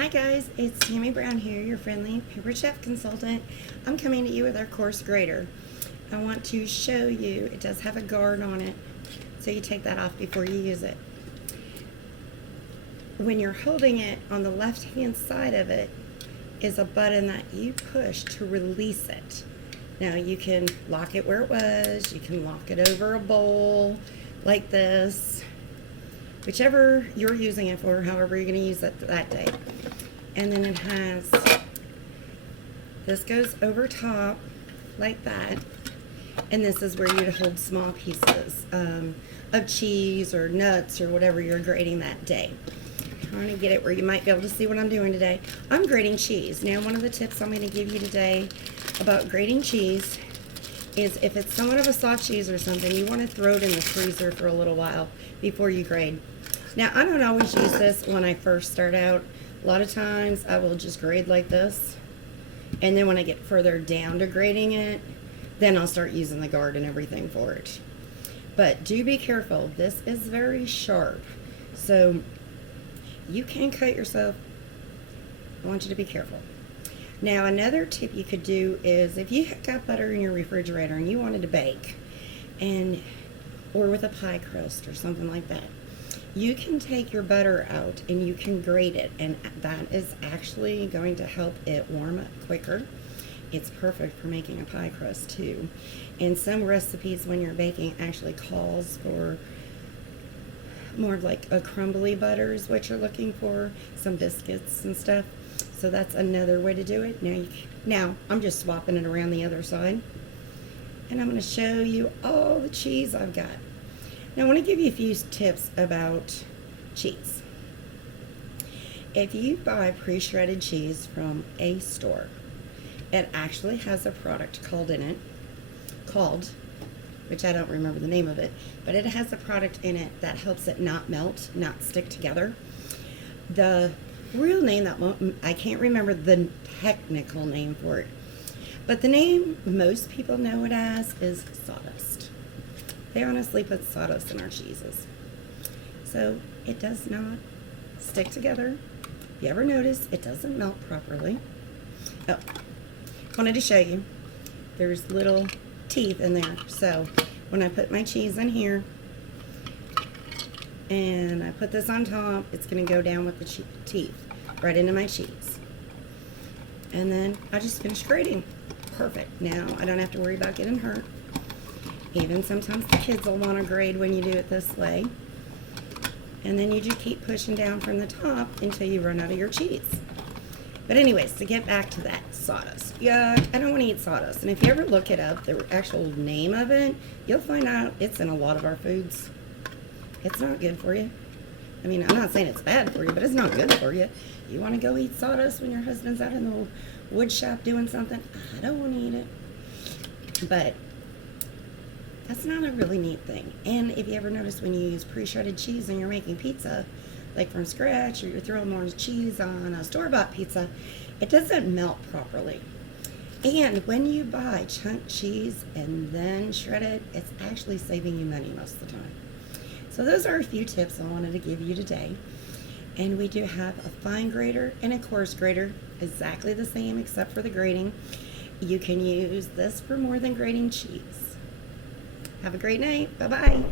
Hi guys, it's Tammy Brown here, your friendly Pampered Chef consultant. I'm coming to you with our coarse grater. I want to show you, it does have a guard on it, so you take that off before you use it. When you're holding it, on the left hand side of it is a button that you push to release it. Now you can lock it where it was, you can lock it over a bowl like this, whichever you're using it for, however you're going to use it that day. And then it has, this goes over top like that, and this is where you'd hold small pieces of cheese or nuts or whatever you're grating that day. Trying to get it where you might be able to see what I'm doing today. I'm grating cheese. Now, one of the tips I'm going to give you today about grating cheese is if it's somewhat of a soft cheese or something, you want to throw it in the freezer for a little while before you grate. Now, I don't always use this when I first start out. A lot of times I will just grate like this, and then when I get further down to grating it, then I'll start using the guard and everything for it. But do be careful. This is very sharp, so you can cut yourself. I want you to be careful. Now, another tip you could do is if you got butter in your refrigerator and you wanted to bake, or with a pie crust or something like that, you can take your butter out and you can grate it, and that is actually going to help it warm up quicker. It's perfect for making a pie crust too. And some recipes when you're baking actually calls for more like a crumbly butter is what you're looking for, some biscuits and stuff. So that's another way to do it. Now I'm just swapping it around the other side, and I'm going to show you all the cheese I've got. Now I want to give you a few tips about cheese. If you buy pre-shredded cheese from a store, it actually has a product called, which I don't remember the name of it, but it has a product in it that helps it not melt, not stick together. The real name, I can't remember the technical name for it, but the name most people know it as is sawdust. They honestly put sawdust in our cheeses, so it does not stick together. If you ever notice, it doesn't melt properly. Oh, wanted to show you, there's little teeth in there, so when I put my cheese in here and I put this on top, it's going to go down with the teeth right into my cheese, and then I just finished grating. Perfect. Now I don't have to worry about getting hurt. Even sometimes the kids will want to grate when you do it this way, and then you just keep pushing down from the top until you run out of your cheese. But anyways, to get back to that sawdust, yeah, I don't want to eat sawdust. And if you ever look it up, the actual name of it, you'll find out it's in a lot of our foods. It's not good for you. I mean, I'm not saying it's bad for you, but it's not good for you. You want to go eat sawdust when your husband's out in the wood shop doing something? I don't want to eat it. But that's not a really neat thing. And if you ever notice when you use pre-shredded cheese and you're making pizza, like from scratch, or you're throwing more cheese on a store-bought pizza, it doesn't melt properly. And when you buy chunk cheese and then shred it, it's actually saving you money most of the time. So those are a few tips I wanted to give you today. And we do have a fine grater and a coarse grater, exactly the same except for the grating. You can use this for more than grating cheese. Have a great night. Bye-bye.